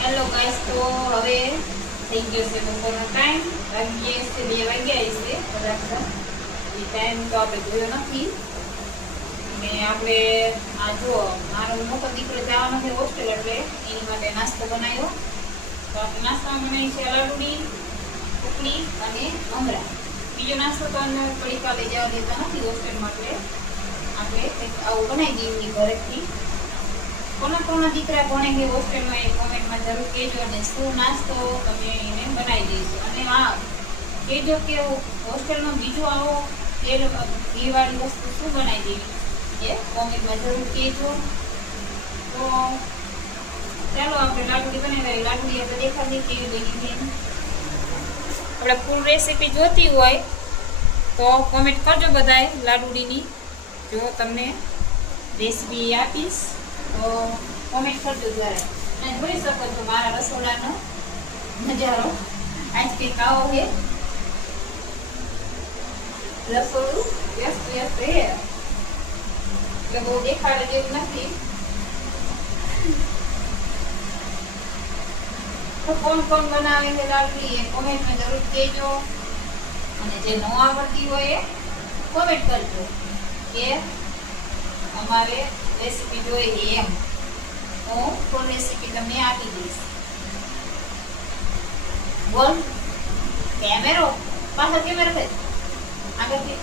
Hello guys, તો હવે થઈ ગયો છે બપોરનો ટાઈમ. વાગ્યા છે 2 વાગ્યા છે કદાચ. એ ટાઈમ તો આપણે જોયો નથી. ને આપણે આ જો મારો મોટો દીકરો જવાનો છે હોસ્ટેલ, એટલે એની માટે નાસ્તો બનાવ્યો. તો આપણે નાસ્તામાં બનાવી છે લાડુડી, ઉપલી અને મમરા. બીજો નાસ્તો તો અમે પડીકા લઈ જવા દેતા નથી હોસ્ટેલમાં, એટલે આપણે કંઈક આવું બનાવી દઈએ એમની ઘરેથી. કોના દીકરા ભણે છે હોસ્ટેલમાં એ કોમેન્ટમાં જરૂર કહેજો, અને શું નાસ્તો તમે એને બનાવી દઈશું. અને હા કહેજો કે હોસ્ટેલમાં બીજું આવો ઘીવાળી વસ્તુ શું બનાવી દેવી એ કોમેન્ટમાં જરૂર કહેજો. તો ચાલો આપણે લાડુડી બનાવી. લાડુડી આપણે દેખાડી કેવી બની છે. આપણે ફૂલ રેસીપી જોતી હોય તો કોમેન્ટ કરજો બધાએ લાડુડીની. જો તમને રેસીપી આપીશ તો કોમેન્ટ કરજો ત્યારે. અને જોઈ શકો છો મારા રસોડાનો નજારો. આજ કંઈક આવો છે રસોડું. વ્યસ્ત છે એટલે બહુ દેખાડે જેવું નથી. તો કોણ બનાવે છે લાડુડી એ કોમેન્ટમાં જરૂર કહેજો. અને જે ન આવડતી હોય એ કોમેન્ટ કરજો કે અમારે રેસીપી જોઈએ એમ. હું ફૂલ રેસીપી તમને આપી દઈશ. બોલ કેમેરો પાછળ કેમેરો આગળથી